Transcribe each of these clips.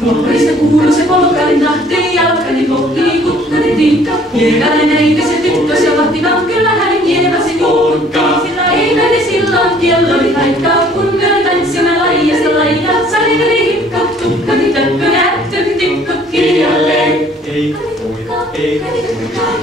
Nuorista kuuluu se polkari nahti, jalkani pohtii kukkarin. Jeeväinen eikä se tyttö, se vahti vaan kyllä hänen jeeväsi juurkaa. Sillä ei meni silloin kielloi haikkaa, kun myön tanssimme laijasta laijaa. Salikali hikka, tukkani tökkö, näyttö, tikko, hiljalleen. Ei voi, ei.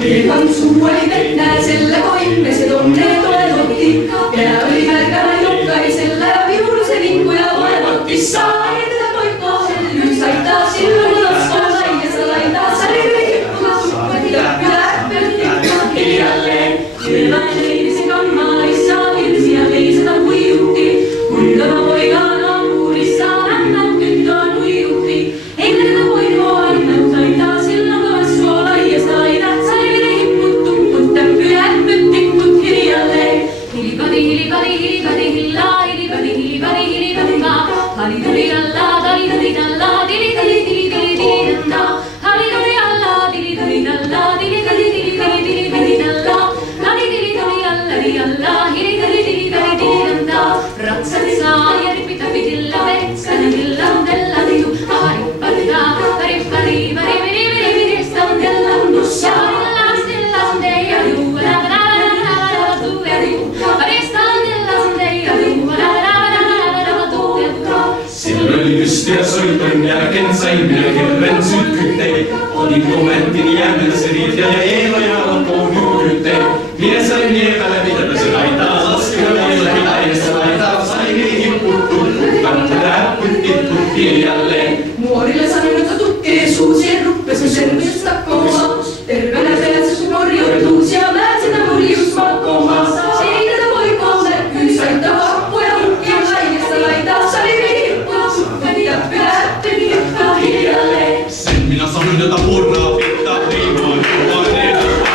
Hilkan suu oli vetnäisellä, koimme se tonne toivotti. Pää oli märkänä jokaisella ja viulu se vinkkuja voivotti. Saa ei tätä poikkoa hellyys saittaa, silloin laskaa laijasta laitaa. Salikali hikka, tukkani tökkö, näyttö, tikko, hiljalleen. Hilvainen leivisen kammarissa, virsiä leisata huijutti. Kuinka poikaan aamuudissaan, annan kyttoon huijutti. Ei tätä poikkoa aina taitaa, silloin kovassa laijasta laitaa. Salikali hipput, tukkut, töppy, äppyt, tikkut, hiljalleen. Hilikali, hilikali, hilikali, hillaa, hilikali, hilikali, hilikali, maa. Halidali allaa, dalidali dallaa, dilidali, dilidali, dilidallaa. Halidali allaa, dilidali dallaa, dilidali, dilidali, dilidali dallaa. Halidili allari allaa, hilidali, dilidali, dilidallaa. Ratsani saa ja ripita pitillä vetsäni, dillan della didu. Haripparita, harippari, vari, viri, viri, viri, stan della undussa. Della stella sondeja, juu, la la la la la la la tu ja diu. Varistan della sondeja, juu, la la la la la la la tu ja diu. Silloin lystiä soiton jälkeen sain minä hirven sytkytteen. Otin komentin jäämälseriit ja Eeloja alkoon nyrkytteen. Minä sain nievällä mitä se laitaa, laskena meillä hilaidessa laitaa. Sain hipput, tukkut, kattoläppyt, tikkut hiljalleen. Nuorille sanoin, että tukkee suusien ruppesi sermiöstä koomaa. Terveenä päässä sun morjoituus ja määtsenä murjus makoomaa. Ei tätä poikoo näkyy, saittaa happuja hukkia laijasta laitaa. Salikali hippuja, tukkani töppy, läppeni hippa hiljalleen. Sen minä sanoin, jota purraa pitää riimaa, vaan ehdottaa.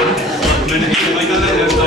Mene aika lähellä.